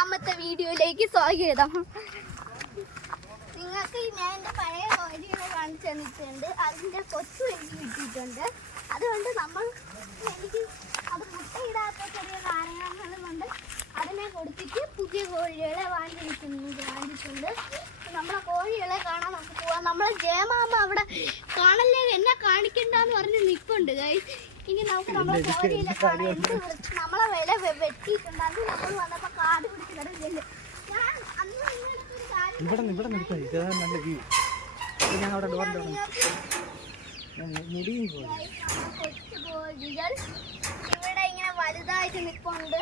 രണ്ടാമത്തെ വീഡിയോയിലേക്ക് സ്വാഗതം. നിങ്ങൾക്ക് ഞാൻ എൻ്റെ പഴയ കോഴികളെ കാണിച്ചു തന്നിട്ടുണ്ട്. അതിൻ്റെ കൊച്ചു എനിക്ക് കിട്ടിയിട്ടുണ്ട്. അതുകൊണ്ട് എനിക്ക് അത് മുട്ടയിടാത്ത ചെറിയ കാരണങ്ങൾ കൊണ്ട് അതിനെ കൊടുത്തിട്ട് പുതിയ കോഴികളെ വാങ്ങിയിട്ടുണ്ട്. നമ്മളെ കോഴികളെ കാണാൻ നമുക്ക് പോവാം. നമ്മളെ ജയമാമ അവിടെ കാണല്ലേ, എന്നെ കാണിക്കണ്ടെന്ന് പറഞ്ഞ് നിൽപ്പുണ്ട്. ഇനി നമുക്ക് നമ്മളെ കോഴിയിലെ കാണാൻ നമ്മളെ വില വെട്ടിയിട്ടുണ്ട്. അത് നമ്മൾ വന്നപ്പോൾ കാട് പിടിച്ച് കിടക്കില്ല. ഞാൻ അന്ന് നിങ്ങളൊരു കാര്യം കൊച്ചു കോഴികൾ ഇവിടെ ഇങ്ങനെ വലുതായിട്ട് നിൽപ്പുണ്ട്.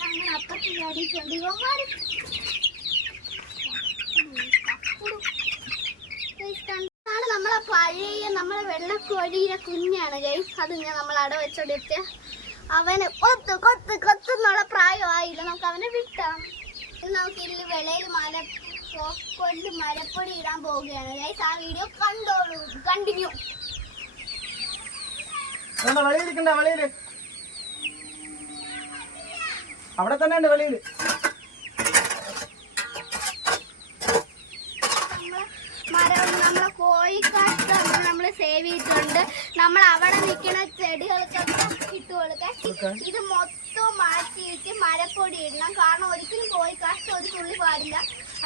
നമ്മൾ അപ്പുറത്ത് ചാടിയിട്ടുണ്ട്. നമ്മളെ പഴയ നമ്മളെ വെള്ളക്കോഴിയുടെ കുഞ്ഞാണ് ഗൈസ്. അത് ഞാൻ നമ്മൾ അട വെച്ചോടിട്ട് അവന് കൊത്ത് കൊത്ത് കൊത്തുന്നുള്ള പ്രായമായില്ല. നമുക്ക് അവനെ വിട്ടാം. നമുക്ക് ഇല്ല വെളയിൽ കൊല്ല് മരപ്പൊടി ഇടാൻ പോവുകയാണ് ഗൈസ്. ആ വീഡിയോ കണ്ടോളൂ. കണ്ടിന്യൂ. അവിടെ തന്നെ ഉണ്ട് വെളിയിൽ. നമ്മളെ കോഴിക്കാട്ട് നമ്മൾ സേവ് ചെയ്തിട്ടുണ്ട്. നമ്മൾ അവിടെ നിൽക്കുന്ന ചെടികൾക്കൊക്കെ ഇട്ട് കൊടുക്കാൻ. ഇത് മൊത്തം മാറ്റിയിട്ട് മരപ്പൊടി ഇടണം. കാരണം ഒരിക്കലും കോഴിക്കാട്ട് ഒരു തുള്ളി പാടില്ല.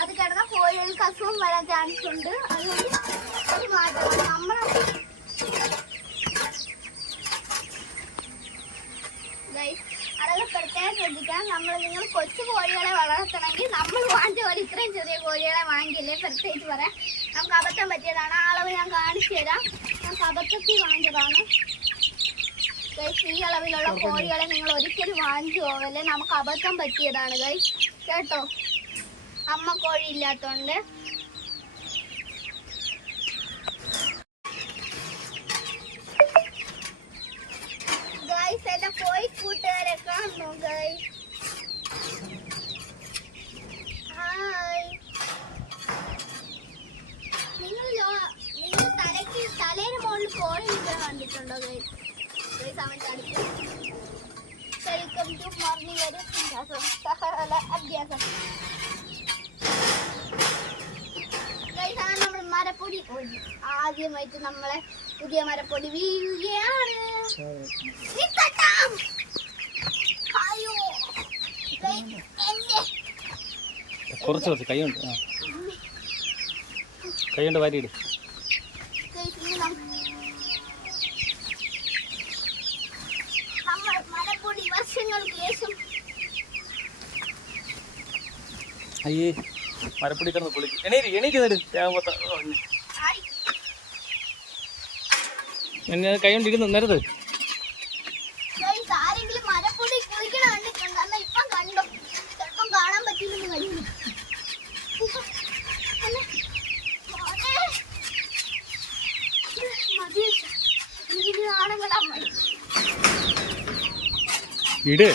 അത് കിടന്നാൽ കോഴികൾക്ക് അസുഖം വരാൻ ചാൻസ് ഉണ്ട്. അതുകൊണ്ട് അത് മാറ്റണം. അതൊക്കെ പ്രത്യേകം ശ്രദ്ധിക്കാം. നിങ്ങൾ കൊച്ചു കോഴികളെ വളർത്തണമെങ്കിൽ നമ്മൾ വാങ്ങിച്ച പോലെ ഇത്രയും ചെറിയ കോഴികളെ വാങ്ങിക്കില്ലേ. പ്രത്യേകിച്ച് പറയാം, നമുക്ക് അബദ്ധം പറ്റിയതാണ്. ആ അളവ് ഞാൻ കാണിച്ചു തരാം. നമുക്ക് അബദ്ധത്തിൽ വാങ്ങിച്ചതാണ്. ഈ അളവിലുള്ള കോഴികളെ നിങ്ങൾ ഒരിക്കലും വാങ്ങിച്ചു പോകല്ലേ. നമുക്ക് അബദ്ധം പറ്റിയതാണ് ഗൈസ്, കേട്ടോ. അമ്മ കോഴി ഇല്ലാത്തോണ്ട് ഗൈസ് എന്റെ കോഴി കൂട്ടുകാരെ കാണണോ ഗൈസ്? ഹായ്. നിങ്ങൾ തലേന് മുകളിൽ കോഴി ഇടാൻ കണ്ടിട്ടുണ്ടോ ഗൈസ്? അവൻ വെൽക്കം ടു മോർണിംഗ് അഭ്യാസം. നമ്മൾ മരപ്പൊടി ആദ്യമായിട്ട് നമ്മളെ പുതിയ മരപ്പൊടി വീഴുകയാണ്. കുറച്ച് കൈയുണ്ട് കൈയുണ്ട് വാരിയിട്. മരപ്പൊടി വർഷങ്ങൾക്ക് ശേഷം അയ്യേ മരപ്പൊടി കിടന്ന് പൊളിക്കും. എണീക്ക് കൈ കൊണ്ടിരുന്നു നേരത്ത്. ആരെങ്കിലും മരപ്പൊടി കുളിക്കണ കണ്ടിട്ടുണ്ടോ? ഇപ്പം കണ്ടോ? ചിലപ്പം കാണാൻ പറ്റില്ലെന്ന് കഴിയുന്നു. എനിക്കിത് നാണം കെടാൻ മതി. ഇട്.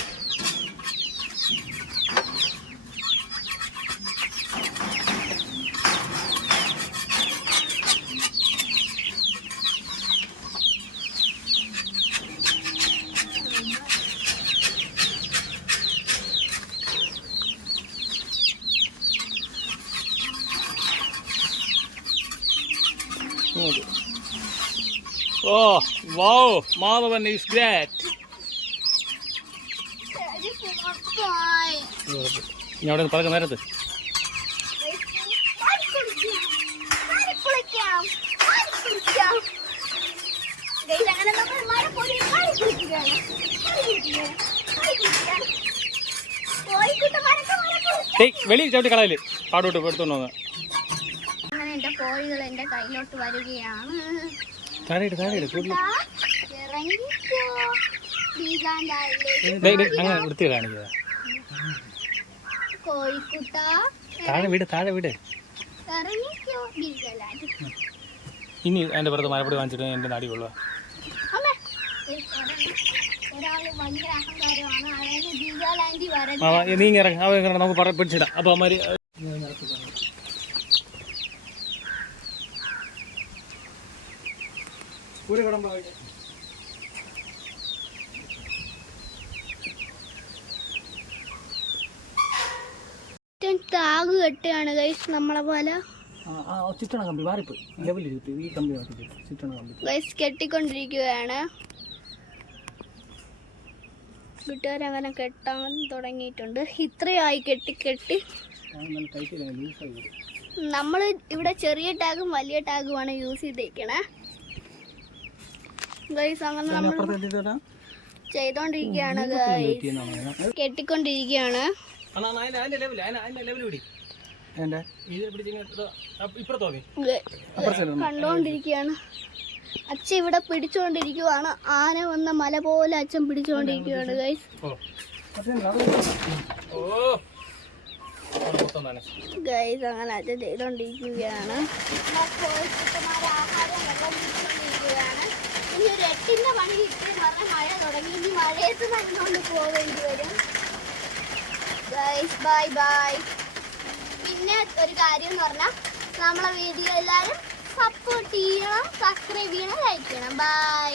Oh, wow, Madhavan is great. ഞാൻ അവിടെ പറക്കുന്ന നേരത്ത് വെളിയിൽ ചവിട്ടി കളയില് പാടോട്ട് എടുത്തോണ്ട് വന്ന. അങ്ങനെ എന്റെ കോഴികൾ എന്റെ കയ്യിലോട്ട് വരികയാണ്. അങ്ങനെ വൃത്തി കാണിക്കുക. കോഴിക്കുട്ട താഴെ വീട്. ഇനി എന്റെ പുറത്ത് മരപ്പൊടി വാങ്ങിച്ചിട്ട് എന്റെ നാടി കൊള്ളുക. നീ ഇറങ്ങി നമുക്ക് പിടിച്ചിടാം. അപ്പൊ അമ്മ ഒരു കടമ്പ ടാഗ് കെട്ടുകയാണ് ഗൈസ് നമ്മളെ പോലെ ചുറ്റണ കമ്പി മാറിപ്പോയി ലെവലിൽ കിട്ടി ഈ കമ്പി മാറ്റി ചുറ്റണ കമ്പി ഗൈസ് കെട്ടിക്കൊണ്ടിരിക്കുകയാണ്. വീട്ടുകാരങ്ങനെ കെട്ടാൻ തുടങ്ങിയിട്ടുണ്ട്. ഇത്രയായി കെട്ടി നല്ല ടൈറ്റ് ചെയ്താൽ ലൂസായി വരും. നമ്മൾ ഇവിടെ ചെറിയ ടാഗും വലിയ ടാഗുമാണ് യൂസ് ചെയ്തേക്കണേ ഗൈസ്. അങ്ങനെ നമ്മൾ ചെയ്തോണ്ടിരിക്കുകയാണ് ഗൈസ്, കെട്ടിക്കൊണ്ടിരിക്കുകയാണ്. കണ്ടോണ്ടിരിക്കുകയാണ്. അച്ഛൻ ഇവിടെ പിടിച്ചോണ്ടിരിക്കുവാണ്. ആന വന്ന മല പോലെ അച്ഛൻ പിടിച്ചോണ്ടിരിക്കുകയാണ് ഗൈസ്. ഗൈസ് അങ്ങനെ അച്ഛൻ ചെയ്തോണ്ടിരിക്കുകയാണ്. ഇനി ഒരു 8ന്റെ പണി കിട്ടി പറഞ്ഞ മഴ തുടങ്ങി. ഇനി മഴയത്ത് നനഞ്ഞുകൊണ്ട് പോവേണ്ടി വരും ഗൈസ്. Bye bye. പിന്നെ ഒരു കാര്യം എന്ന് പറഞ്ഞാൽ നമ്മളെ വീഡിയോ എല്ലാവരും സപ്പോർട്ട് ചെയ്യണം, സബ്സ്ക്രൈബ് ചെയ്യണം, ലൈക്ക് ചെയ്യണം. ബൈ.